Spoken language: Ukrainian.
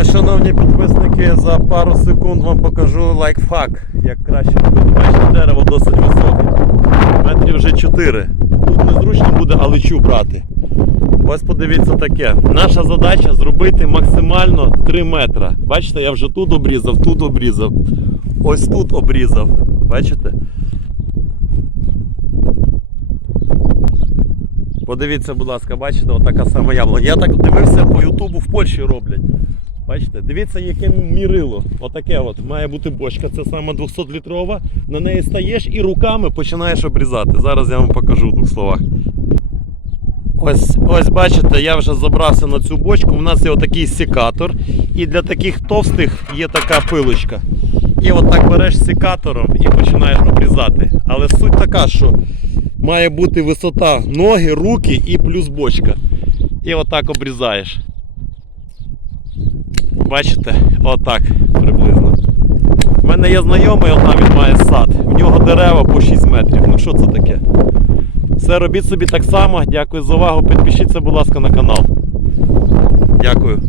Ось, шановні підписники, за пару секунд вам покажу лайфхак, як краще робити. Бачите, дерево досить високе. Метрів вже 4. Тут незручно буде алечу брати. Ось подивіться таке. Наша задача зробити максимально 3 метра. Бачите, я вже тут обрізав, тут обрізав. Ось тут обрізав. Бачите? Подивіться, будь ласка, бачите, отака сама яблуня. Я так дивився по Ютубу в Польщі роблять. Бачите, дивіться, яке мірило. Отаке от має бути бочка. Це саме 200-літрова. На неї стаєш і руками починаєш обрізати. Зараз я вам покажу в двох словах. Ось, ось бачите, я вже забрався на цю бочку. У нас є отакий секатор. І для таких товстих є така пилочка. І отак береш секатором і починаєш обрізати. Але суть така, що має бути висота ноги, руки і плюс бочка. І отак обрізаєш. Бачите? Отак приблизно. У мене є знайомий, одна він має сад. В нього дерева по 6 метрів. Ну що це таке? Все, робіть собі так само. Дякую за увагу. Підпишіться, будь ласка, на канал. Дякую.